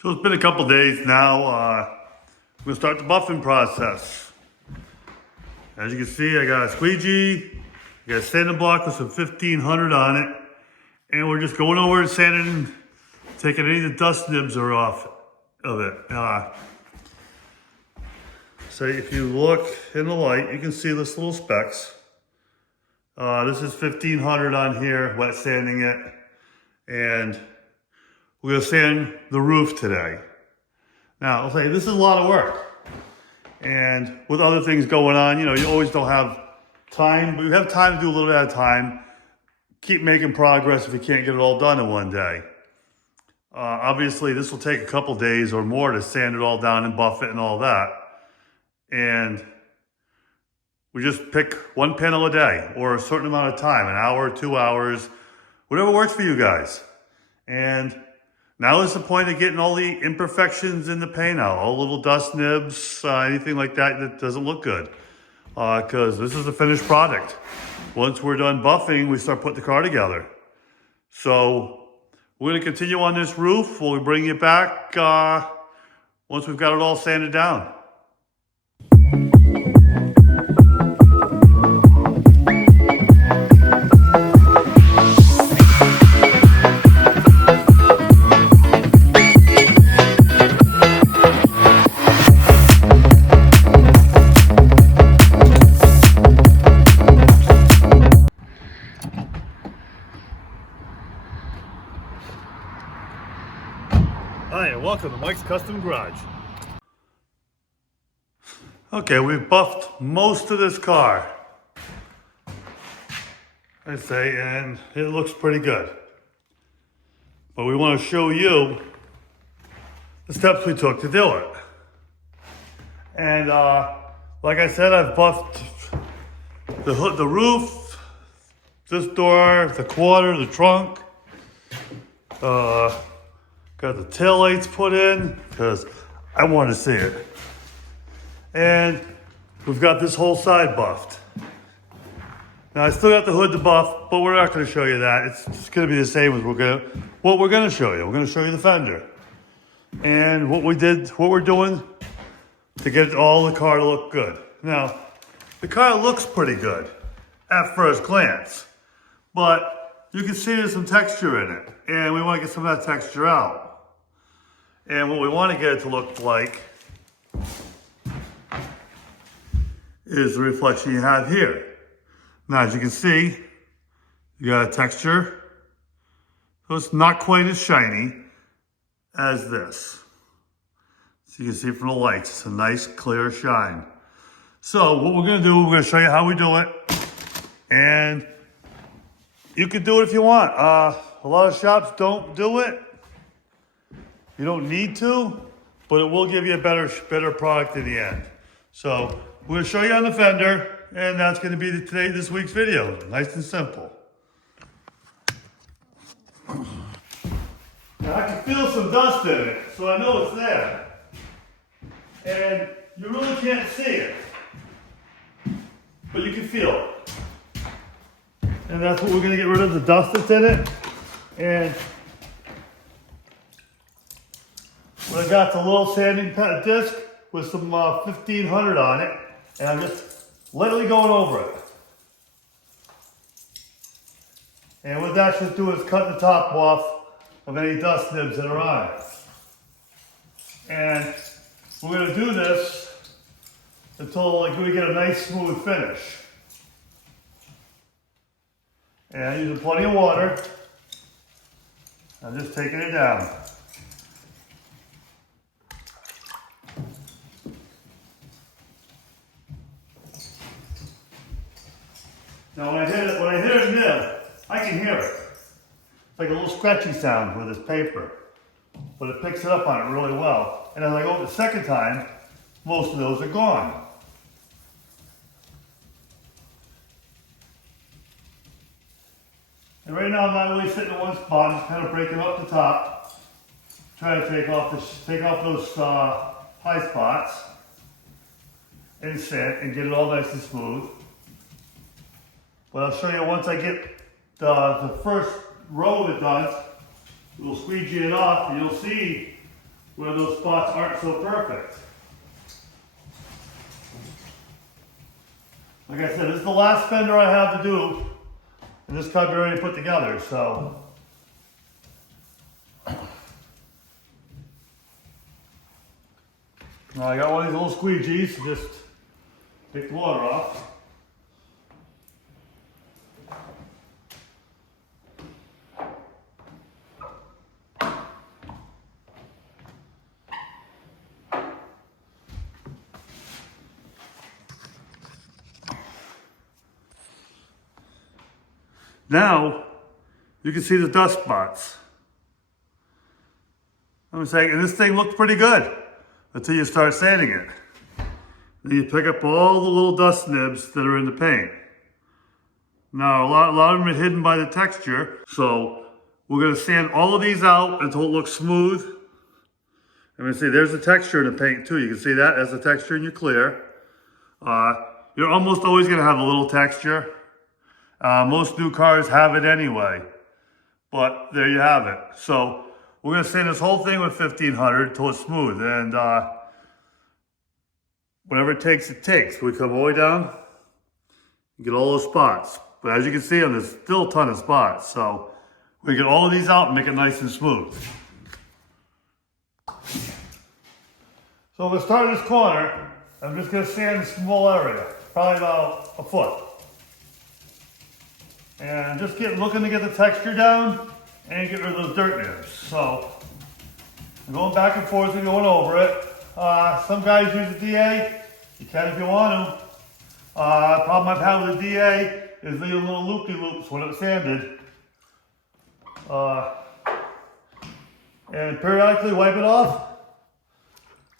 So it's been a couple days now. We're gonna start the buffing process. As you can see, I got a squeegee, I got a sanding block with some 1500 on it, and we're just going over and sanding and taking any of the dust nibs are off of it. So if you look in the light, you can see this little specks. This is 1500 on here, wet sanding it, and we're gonna sand the roof today. Now, I'll say this is a lot of work. And with other things going on, you know, you always don't have time, but you have time to do a little bit at a time. Keep making progress if you can't get it all done in one day. Obviously, this will take a couple days or more to sand it all down and buff it and all that. And we just pick one panel a day or a certain amount of time, an hour, 2 hours, whatever works for you guys. And now is the point of getting all the imperfections in the paint out, all little dust nibs, anything like that that doesn't look good. Because this is the finished product. Once we're done buffing, we start putting the car together. So we're gonna continue on this roof. We'll bring you back once we've got it all sanded down. Hi, and welcome to Mike's Custom Garage. Okay, we've buffed most of this car, I say, and it looks pretty good. But we want to show you the steps we took to do it. And like I said, I've buffed the hood, the roof, this door, the quarter, the trunk. Got the tail lights put in because I want to see it. And we've got this whole side buffed. Now I still got the hood to buff, but we're not going to show you that. It's just going to be the same as what we're going to show you. We're going to show you the fender and what we're doing to get all the car to look good. Now, the car looks pretty good at first glance, but you can see there's some texture in it, and we want to get some of that texture out. And what we want to get it to look like is the reflection you have here. Now, as you can see, you got a texture. So it's not quite as shiny as this. So you can see from the lights, it's a nice clear shine. So what we're gonna do, we're gonna show you how we do it. And you can do it if you want. A lot of shops don't do it. You don't need to, but it will give you a better product in the end. So we're gonna show you on the fender, and that's gonna be this week's video. Nice and simple. Now I can feel some dust in it, so I know it's there. And you really can't see it, but you can feel it. And that's what we're gonna get rid of, the dust that's in it. And what I got the little sanding disc with some 1500 on it, and I'm just lightly going over it. And what that should do is cut the top off of any dust nibs that are on it. And we're going to do this until we get a nice smooth finish. And I'm using plenty of water. I'm just taking it down. Now when I hit a nib, I can hear it. It's like a little scratchy sound with this paper, but it picks it up on it really well. And as I go the second time, most of those are gone. And right now I'm not really sitting in one spot, I'm just kind of breaking up the top, trying to take off those high spots and sand and get it all nice and smooth. But I'll show you once I get the first row of it done, we'll squeegee it off and you'll see where those spots aren't so perfect. Like I said, this is the last fender I have to do, and this car be ready to put together, so. Now I got one of these little squeegees to just take the water off. Now, you can see the dust spots. I'm saying, and this thing looked pretty good until you start sanding it. Then you pick up all the little dust nibs that are in the paint. Now, a lot of them are hidden by the texture, so we're gonna sand all of these out until it looks smooth. I'm gonna see, there's the texture in the paint too. You can see that as the texture in your clear. You're almost always gonna have a little texture. Most new cars have it anyway, but there you have it. So we're gonna sand this whole thing with 1500 until it's smooth, and whatever it takes, it takes. We come all the way down, get all those spots. But as you can see, there's still a ton of spots. So we get all of these out and make it nice and smooth. So we'll start in this corner. I'm just gonna sand a small area, probably about a foot. And just looking to get the texture down and get rid of those dirt nibs. So I'm going back and forth and going over it. Some guys use a DA. You can if you want to. Problem I've had with the DA is leaving little loopy-loops when it's sanded. And periodically wipe it off.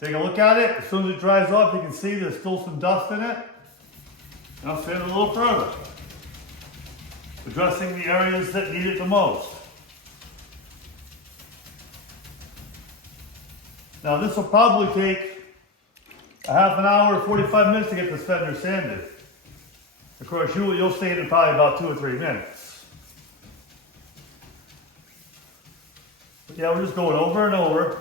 Take a look at it. As soon as it dries off, you can see there's still some dust in it. And I'll sand it a little further, addressing the areas that need it the most. Now this will probably take a half an hour or 45 minutes to get this fender sanded. Of course, you'll sand it probably about 2 or 3 minutes. But yeah, we're just going over and over.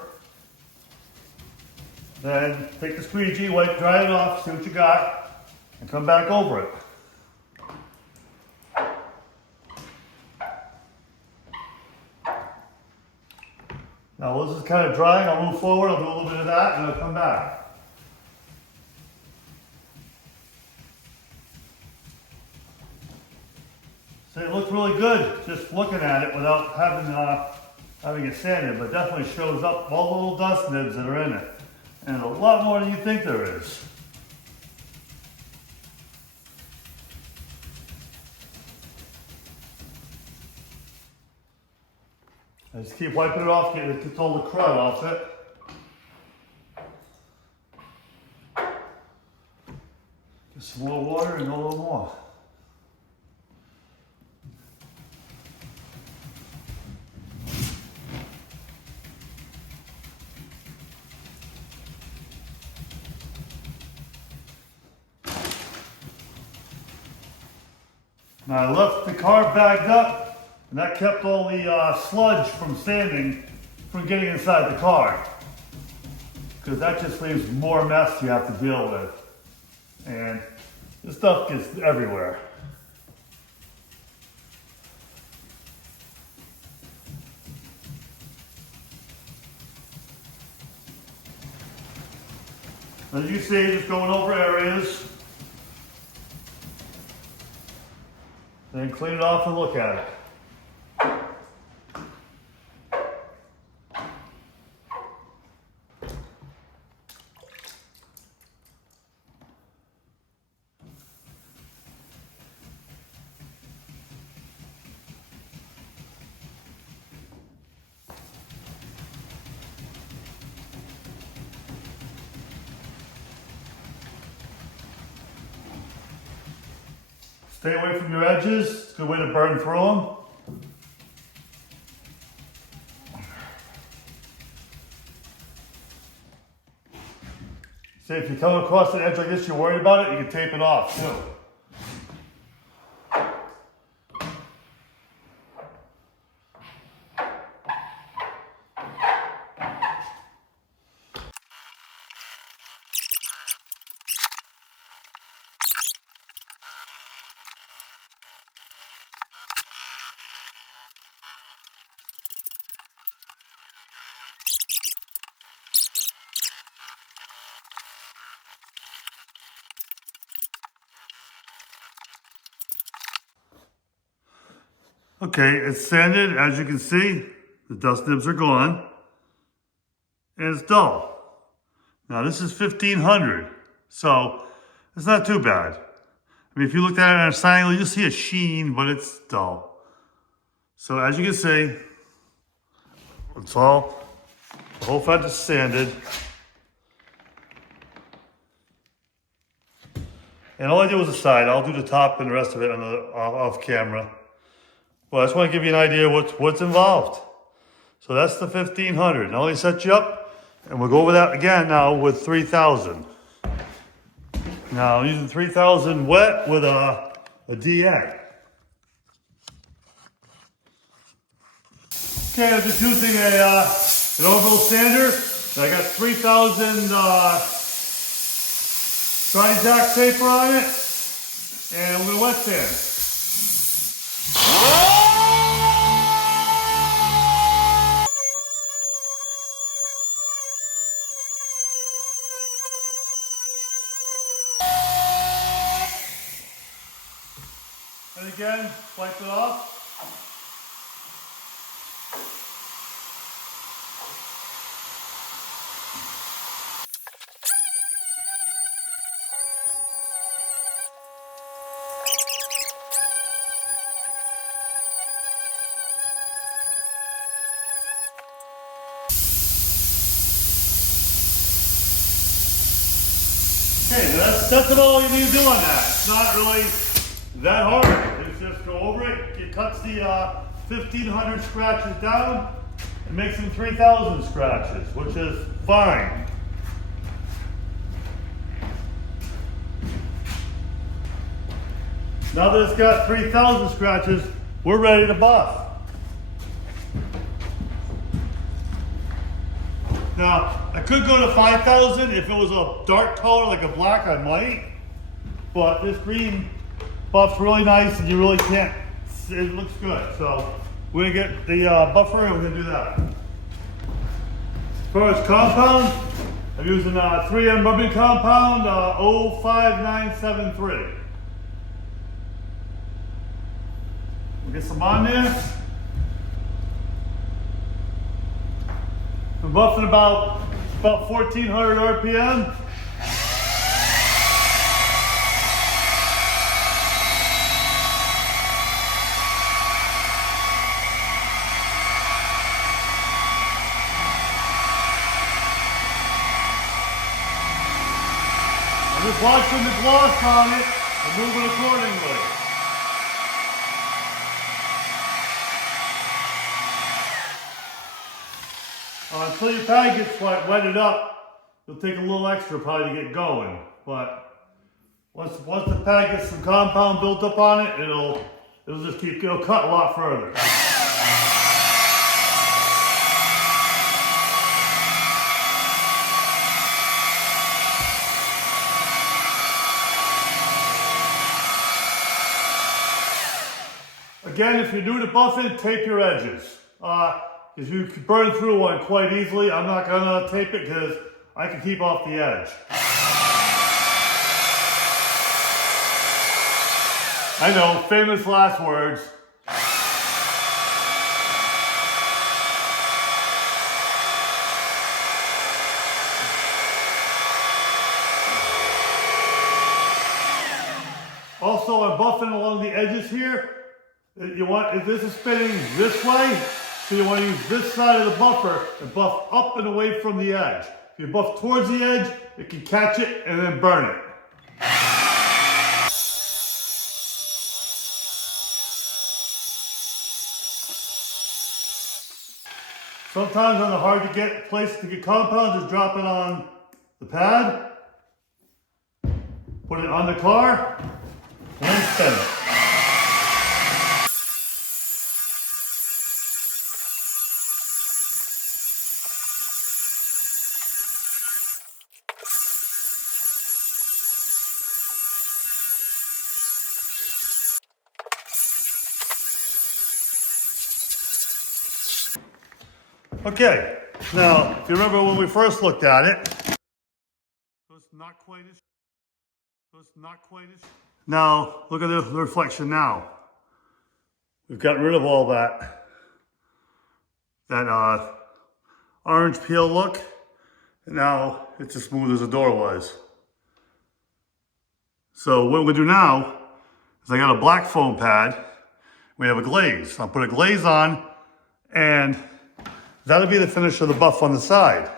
Then take the squeegee, dry it off, see what you got, and come back over it. Now this is kind of drying. I'll move forward, I'll do a little bit of that, and I'll come back. So it looks really good just looking at it without having it sanded, but definitely shows up all the little dust nibs that are in it. And a lot more than you think there is. I just keep wiping it off, getting all the crud off it. Get some more water and a little more. Now I left the car bagged up, and that kept all the sludge from sanding from getting inside the car. Because that just leaves more mess you have to deal with. And this stuff gets everywhere. As you see, just going over areas. Then clean it off and look at it. Stay away from your edges. It's a good way to burn through them. See, if you come across an edge like this, you're worried about it, you can tape it off too. Okay, it's sanded. As you can see, the dust nibs are gone. And it's dull. Now this is 1500, so it's not too bad. I mean, if you looked at it at a side angle, you'll see a sheen, but it's dull. So as you can see, it's all, the whole front is sanded. And all I did was the side. I'll do the top and the rest of it on the off camera. Well, I just want to give you an idea what's involved. So that's the 1500. Now let me set you up, and we'll go over that again now with 3000. Now I'm using 3000 wet with a DA. Okay, I'm just using an orbital sander. I got 3000 Tri-Tac paper on it, and I'm gonna wet sand. And again, wipe it off. Okay, that's about all you need to do on that. It's not really that hard. It's just go over it. It cuts the 1500 scratches down and makes them 3000 scratches, which is fine. Now that it's got 3000 scratches, we're ready to buff. Now, I could go to 5000 if it was a dark color like a black, I might. But this green buff's really nice and you really can't, it looks good. So we're gonna get the buffer and we're gonna do that. As far as compound, I'm using 3M rubbing compound 05973. We'll get some on there. I'm buffing about 1400 RPM. I'm just watching the gloss on it and moving accordingly. Until your pad gets wetted up, it'll take a little extra probably to get going. But once the pad gets some compound built up on it, it'll cut a lot further. Again, if you're new to buffing, tape your edges. Because you can burn through one quite easily. I'm not gonna tape it because I can keep off the edge. I know, famous last words. Also, I'm buffing along the edges here. If this is spinning this way, so you want to use this side of the buffer and buff up and away from the edge. If you buff towards the edge, it can catch it and then burn it. Sometimes on the hard to get place to get compound, just drop it on the pad, put it on the car, and then spin it. Okay, now, if you remember when we first looked at it, it's not quite as, now, look at the reflection now. We've gotten rid of all that orange peel look, and now it's as smooth as the door was. So what we're gonna do now is I got a black foam pad. We have a glaze. I'll put a glaze on, and that'll be the finish of the buff on the side.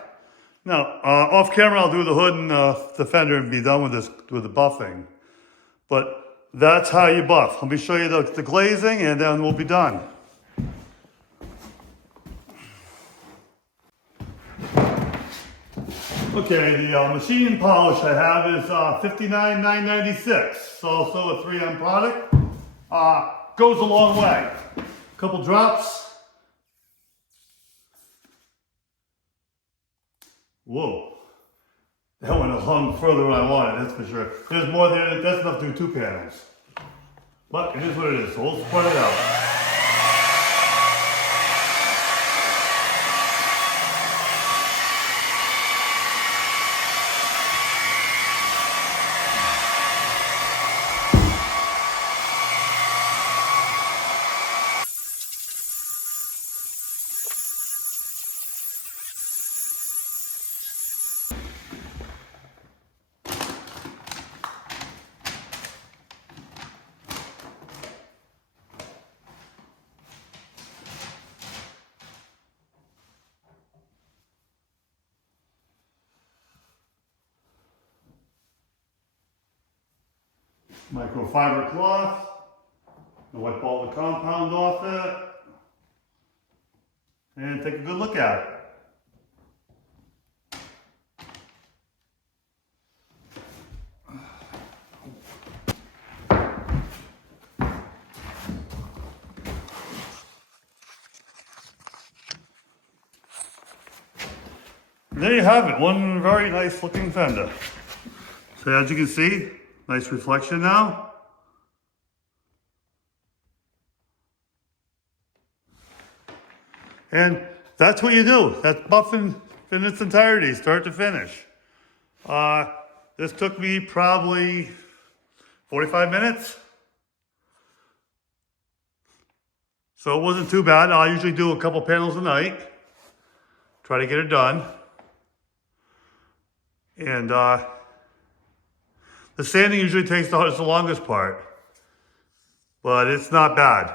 Now, off camera, I'll do the hood and the fender and be done with this, with the buffing. But that's how you buff. Let me show you the glazing, and then we'll be done. Okay, the machine polish I have is $59,996. It's also a 3M product. Goes a long way. A couple drops. Whoa. That went a long further than I wanted, that's for sure. There's more there, that's enough to do 2 panels. But it is what it is, so we'll spread it out. Microfiber cloth. I'll wipe all the compound off it. And take a good look at it. And there you have it, one very nice looking fender. So as you can see, nice reflection now. And that's what you do. That's buffing in its entirety, start to finish. This took me probably 45 minutes. So it wasn't too bad. I usually do a couple panels a night. Try to get it done. And the sanding usually takes the longest part, but it's not bad.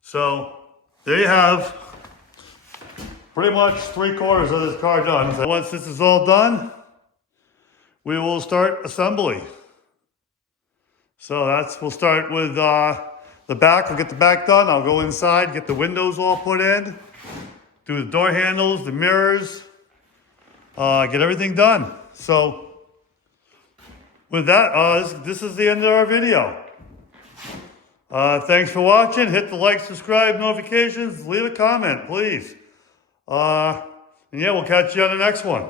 So there you have pretty much 3/4 of this car done. So once this is all done, we will start assembly. So we'll start with the back. We'll get the back done. I'll go inside, get the windows all put in, do the door handles, the mirrors, get everything done. So with that, this is the end of our video. Thanks for watching. Hit the like, subscribe, notifications, leave a comment, please. And yeah, we'll catch you on the next one.